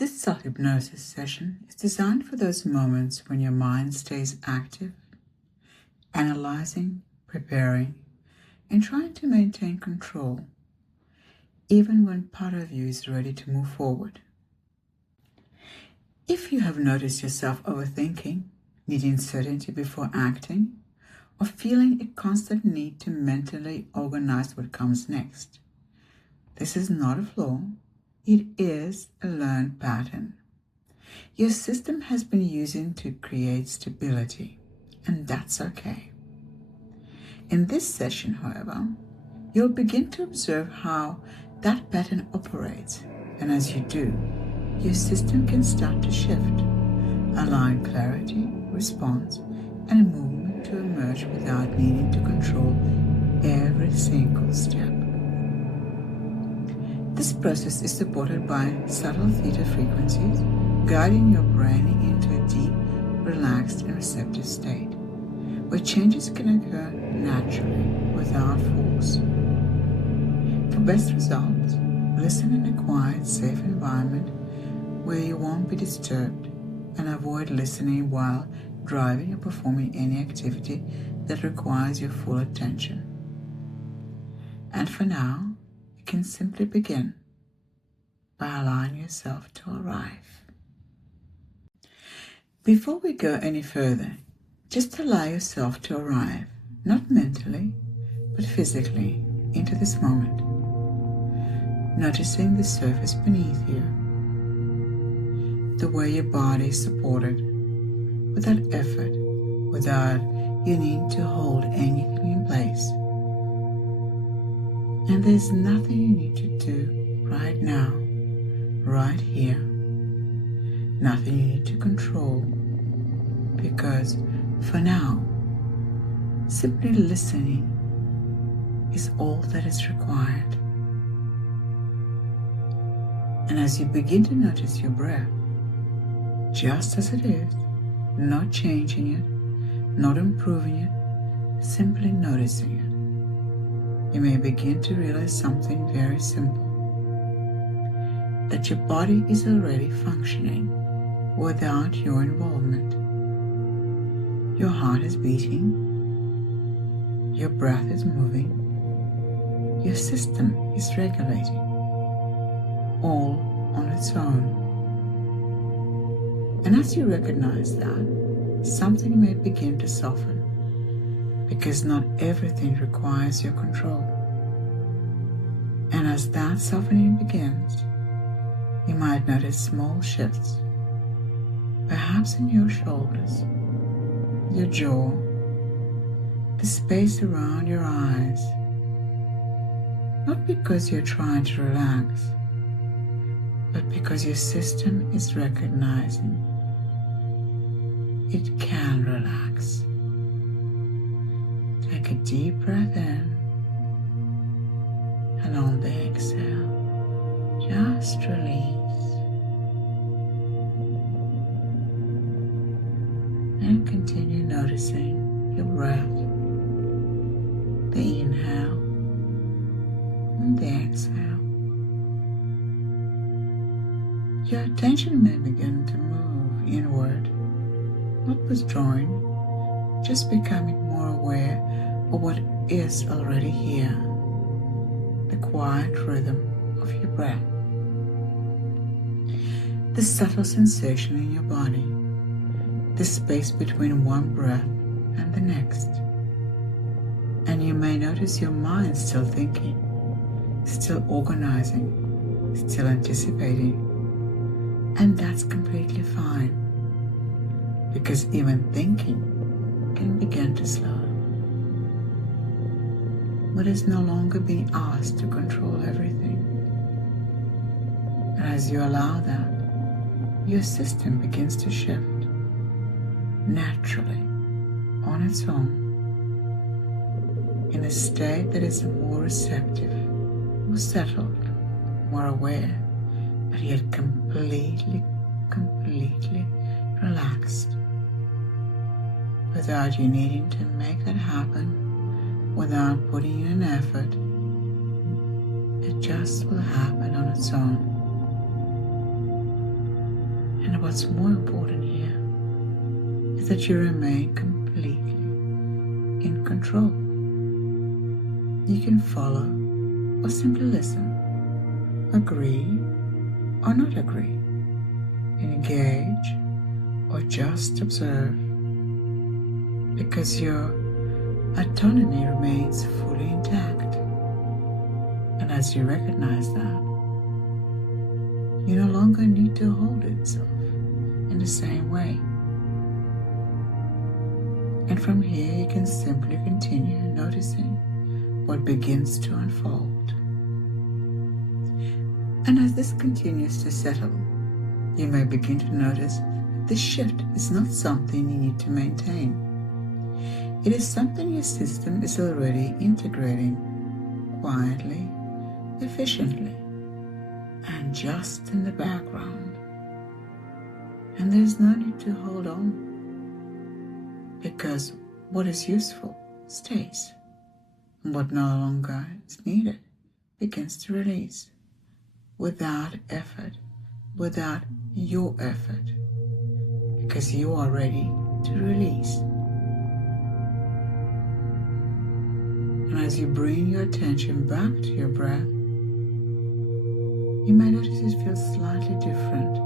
This self-hypnosis session is designed for those moments when your mind stays active, analyzing, preparing, and trying to maintain control, even when part of you is ready to move forward. If you have noticed yourself overthinking, needing certainty before acting, or feeling a constant need to mentally organize what comes next, this is not a flaw. It is a learned pattern your system has been using to create stability, and that's okay. In this session, however, you'll begin to observe how that pattern operates, and as you do, your system can start to shift, allowing clarity, response, and movement to emerge without needing to control every single step. This process is supported by subtle theta frequencies, guiding your brain into a deep, relaxed, and receptive state, where changes can occur naturally without force. For best results, listen in a quiet, safe environment where you won't be disturbed, and avoid listening while driving or performing any activity that requires your full attention. And for now, you can simply begin by allowing yourself to arrive. Before we go any further, just allow yourself to arrive, not mentally, but physically, into this moment, noticing the surface beneath you, the way your body is supported, without effort, without you needing to hold anything in place. And there's nothing you need to do right now, right here. Nothing you need to control, because for now, simply listening is all that is required. And as you begin to notice your breath, just as it is, not changing it, not improving it, simply noticing it, you may begin to realize something very simple, that your body is already functioning without your involvement. Your heart is beating, your breath is moving, your system is regulating, all on its own. And as you recognize that, something may begin to soften, because not everything requires your control. And as that softening begins, you might notice small shifts, perhaps in your shoulders, your jaw, the space around your eyes, not because you're trying to relax, but because your system is recognizing it can relax. Take a deep breath in, and on the exhale, just release. And continue noticing your breath, the inhale and the exhale. Your attention may begin to move inward, not withdrawing, just becoming more aware of what is already here, the quiet rhythm of your breath, the subtle sensation in your body, the space between one breath and the next. And you may notice your mind still thinking, still organizing, still anticipating, and that's completely fine, because even thinking can begin to slow. But it's no longer being asked to control everything. And as you allow that, your system begins to shift naturally on its own, in a state that is more receptive, more settled, more aware, but yet completely relaxed, without you needing to make that happen, without putting in an effort. It just will happen on its own. And what's more important here is that you remain completely in control. You can follow or simply listen, agree or not agree, engage or just observe, because your autonomy remains fully intact. And as you recognize that, you no longer need to hold itself in the same way. And from here you can simply continue noticing what begins to unfold. And as this continues to settle, you may begin to notice that this shift is not something you need to maintain. It is something your system is already integrating quietly, efficiently, and just in the background. And there's no need to hold on, because what is useful stays, and what no longer is needed begins to release without effort, without your effort, because you are ready to release. And as you bring your attention back to your breath, you may notice it feels slightly different,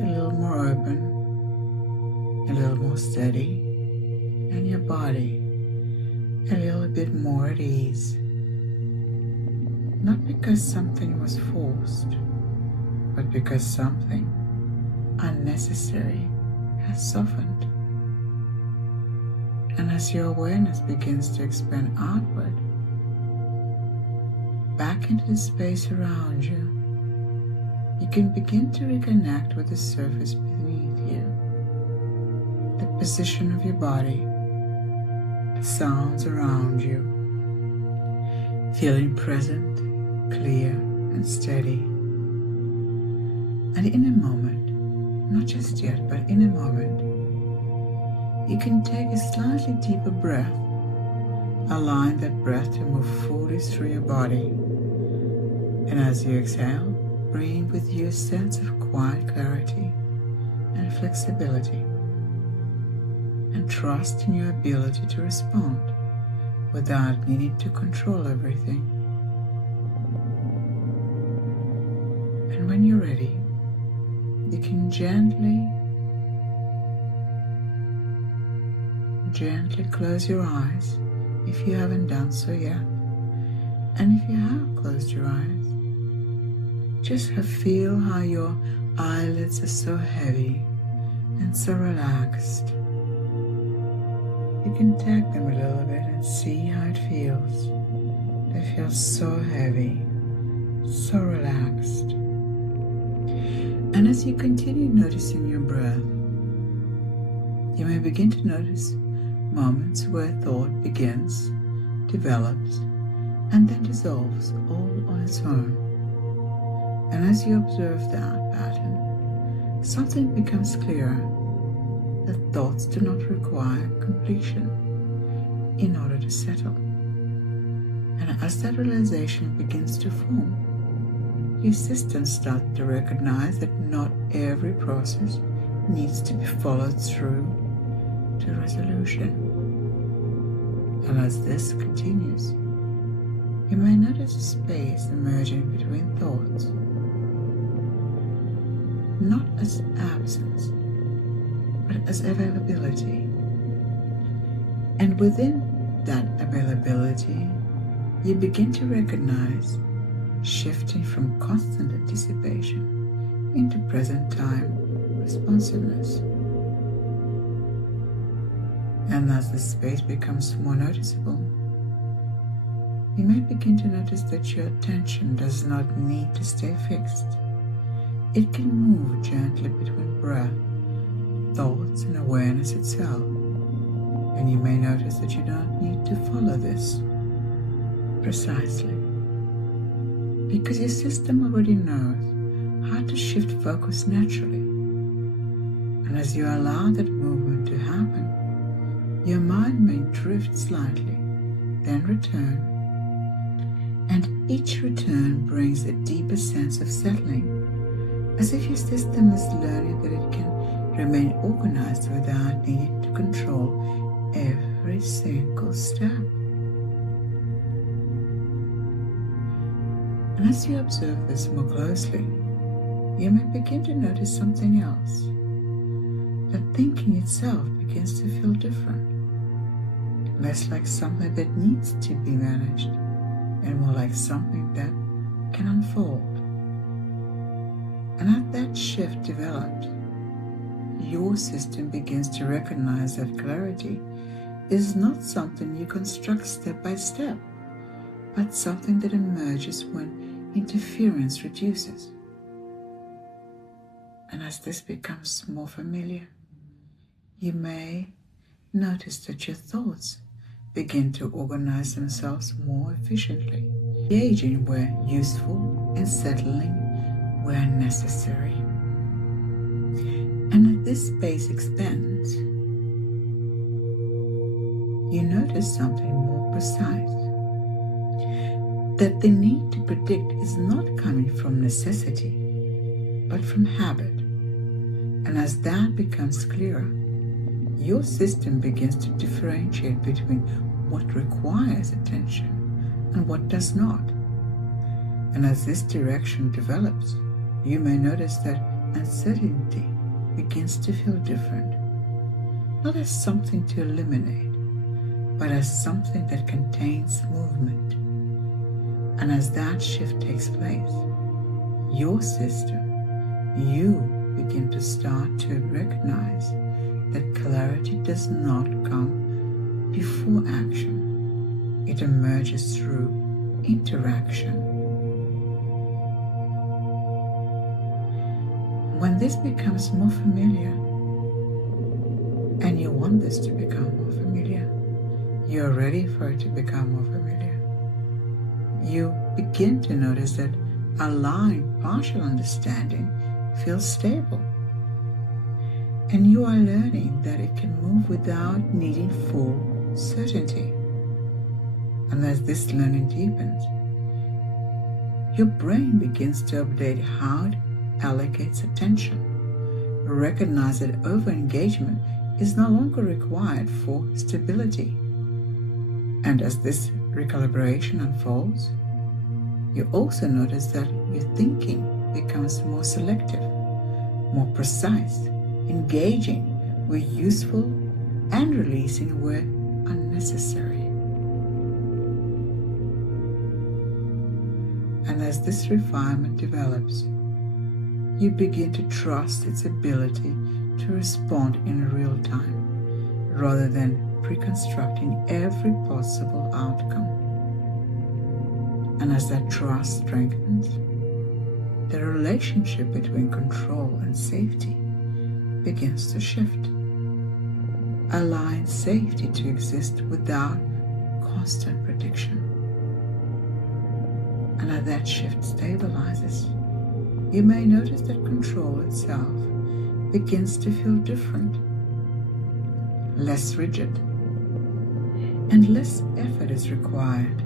a little more open, a little more steady, and your body a little bit more at ease. Not because something was forced, but because something unnecessary has softened. And as your awareness begins to expand outward, back into the space around you, you can begin to reconnect with the surface beneath you, the position of your body, the sounds around you, feeling present, clear, and steady. And in a moment, not just yet, but in a moment, you can take a slightly deeper breath. Allow that breath to move fully through your body. And as you exhale, bring with you a sense of quiet clarity and flexibility. And trust in your ability to respond without needing to control everything. And when you're ready, you can gently close your eyes if you haven't done so yet. And if you have closed your eyes, just feel how your eyelids are so heavy and so relaxed. You can tap them a little bit and see how it feels. They feel so heavy, so relaxed. And as you continue noticing your breath, you may begin to notice moments where thought begins, develops, and then dissolves all on its own. And as you observe that pattern, something becomes clearer, that thoughts do not require completion in order to settle. And as that realization begins to form, your system starts to recognize that not every process needs to be followed through to resolution. And as this continues, you may notice a space emerging between thoughts, not as absence, but as availability. And within that availability, you begin to recognize shifting from constant anticipation into present time responsiveness. And as the space becomes more noticeable, you may begin to notice that your attention does not need to stay fixed. It can move gently between breath, thoughts, and awareness itself. And you may notice that you don't need to follow this precisely, because your system already knows how to shift focus naturally. And as you allow that movement to happen, your mind may drift slightly, then return, and each return brings a deeper sense of settling, as if your system is learning that it can remain organized without needing to control every single step. And as you observe this more closely, you may begin to notice something else. That thinking itself begins to feel different, less like something that needs to be managed, and more like something that can unfold. And as that shift develops, your system begins to recognize that clarity is not something you construct step by step, but something that emerges when interference reduces. And as this becomes more familiar, you may notice that your thoughts begin to organize themselves more efficiently, engaging where useful and settling where necessary. And as this space expands, you notice something more precise. That the need to predict is not coming from necessity, but from habit. And as that becomes clearer, your system begins to differentiate between what requires attention and what does not. And as this direction develops, you may notice that uncertainty begins to feel different, not as something to eliminate, but as something that contains movement. And as that shift takes place, your system, you begin to start to recognize that clarity does not come before action. It emerges through interaction. When this becomes more familiar, and you want this to become more familiar, you're ready for it to become more familiar. You begin to notice that allowing partial understanding feels stable. And you are learning that it can move without needing full certainty. And as this learning deepens, your brain begins to update how it allocates attention. Recognize that over-engagement is no longer required for stability. And as this recalibration unfolds, you also notice that your thinking becomes more selective, more precise, engaging where useful and releasing where unnecessary. And as this refinement develops, you begin to trust its ability to respond in real time, rather than reconstructing every possible outcome. And as that trust strengthens, the relationship between control and safety begins to shift, allowing safety to exist without constant prediction. And as that shift stabilizes, you may notice that control itself begins to feel different, less rigid, and less effort is required,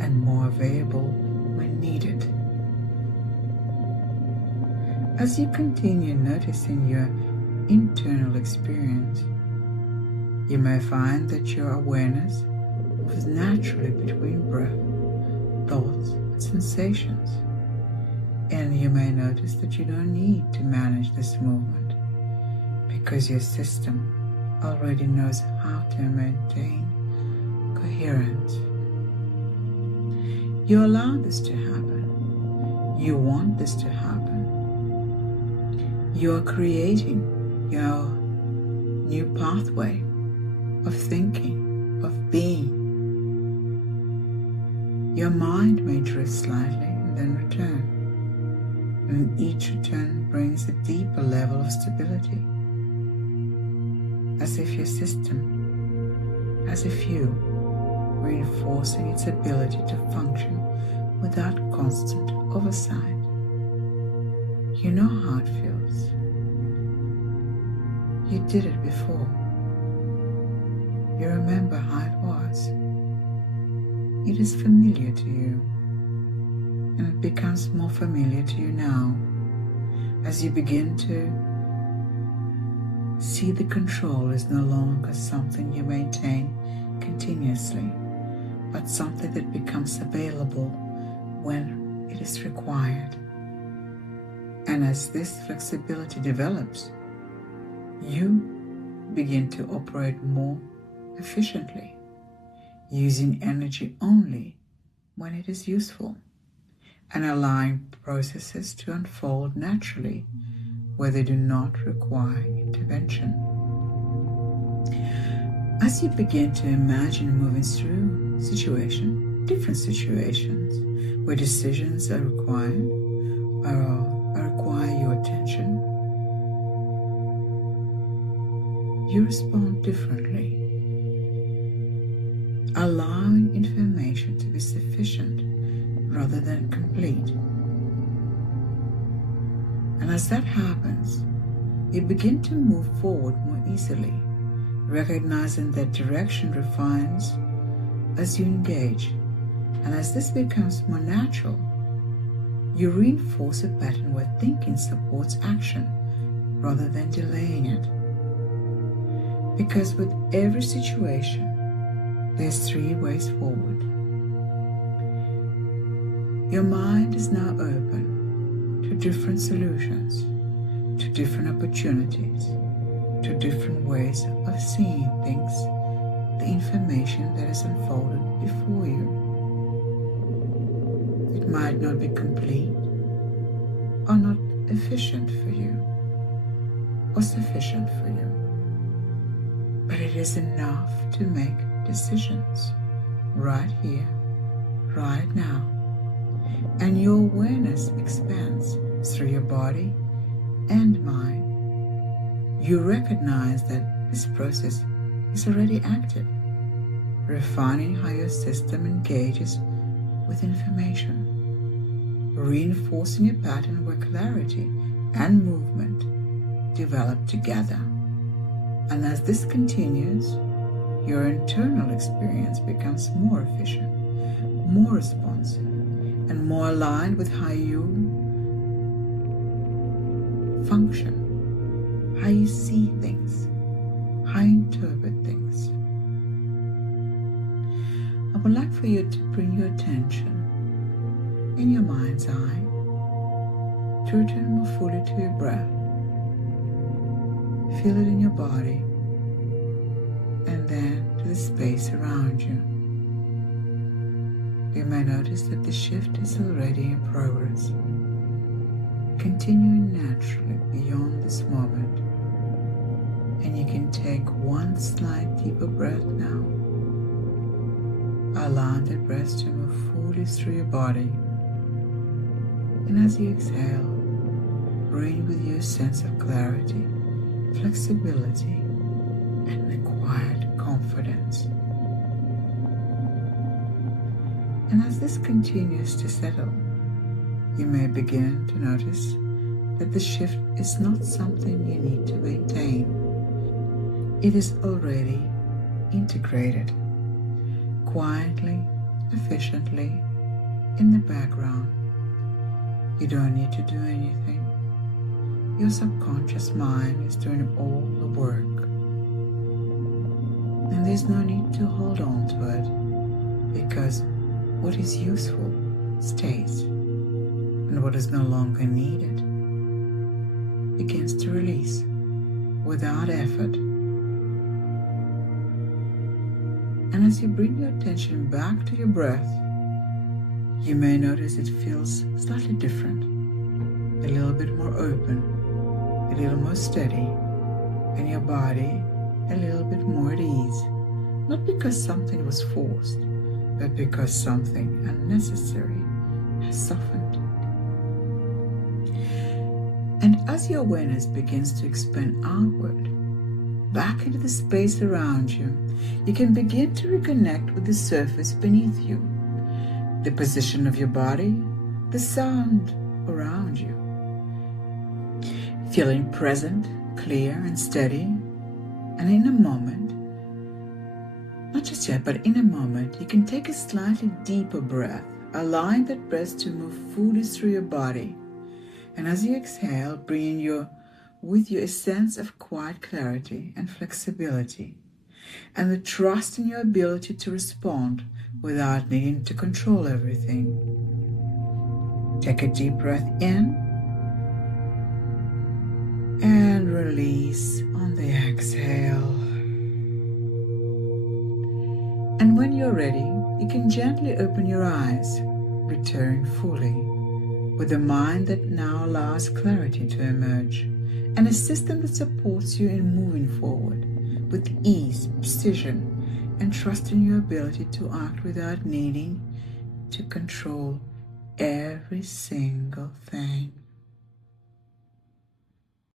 and more available when needed. As you continue noticing your internal experience, you may find that your awareness moves naturally between breath, thoughts, and sensations. And you may notice that you don't need to manage this movement because your system already knows how to maintain coherence. You allow this to happen. You want this to happen. You are creating your new pathway of thinking, of being. Your mind may drift slightly and then return. And each return brings a deeper level of stability, as if your system has a few, reinforcing its ability to function without constant oversight. You know how it feels. You did it before. You remember how it was. It is familiar to you. and it becomes more familiar to you now as you begin to see the control is no longer something you maintain continuously, but something that becomes available when it is required. And as this flexibility develops, you begin to operate more efficiently, using energy only when it is useful, and allowing processes to unfold naturally where they do not require intervention. As you begin to imagine moving through different situations where decisions are required or require your attention, you respond differently, allowing information to be sufficient rather than complete. And as that happens, you begin to move forward more easily, recognizing that direction refines as you engage. And as this becomes more natural, you reinforce a pattern where thinking supports action rather than delaying it. Because with every situation, there's 3 ways forward. Your mind is now open to different solutions, to different opportunities, to different ways of seeing things, the information that is unfolded before you. It might not be complete or not efficient for you or sufficient for you, but it is enough to make decisions right here, right now. And your awareness expands through your body and mind. You recognize that this process is already active, refining how your system engages with information, reinforcing a pattern where clarity and movement develop together. And as this continues, your internal experience becomes more efficient, more responsive, and more aligned with how you function, how you see things, how you interpret things. I would like for you to bring your attention in your mind's eye to return more fully to your breath. Feel it in your body and then to the space around you. You may notice that the shift is already in progress, continuing naturally beyond this moment. And you can take one slight deeper breath now, allowing that breath to move fully through your body. And as you exhale, bring with you a sense of clarity, flexibility, and a quiet confidence. And as this continues to settle, you may begin to notice that the shift is not something you need to maintain. It is already integrated, quietly, efficiently, in the background. You don't need to do anything. Your subconscious mind is doing all the work. And there's no need to hold on to it, because what is useful stays, and what is no longer needed begins to release without effort. And as you bring your attention back to your breath, you may notice it feels slightly different, a little bit more open, a little more steady, and your body a little bit more at ease. Not because something was forced, but because something unnecessary has softened. And as your awareness begins to expand outward, back into the space around you, you can begin to reconnect with the surface beneath you, the position of your body, the sound around you. Feeling present, clear, and steady, and in a moment, not just yet, but in a moment, you can take a slightly deeper breath allowing that breath to move fully through your body. And as you exhale, bringing with you a sense of quiet clarity and flexibility, and the trust in your ability to respond without needing to control everything. Take a deep breath in and release on the exhale. And when you're ready, you can gently open your eyes, return fully, with a mind that now allows clarity to emerge, and a system that supports you in moving forward with ease, precision, and trust in your ability to act without needing to control every single thing.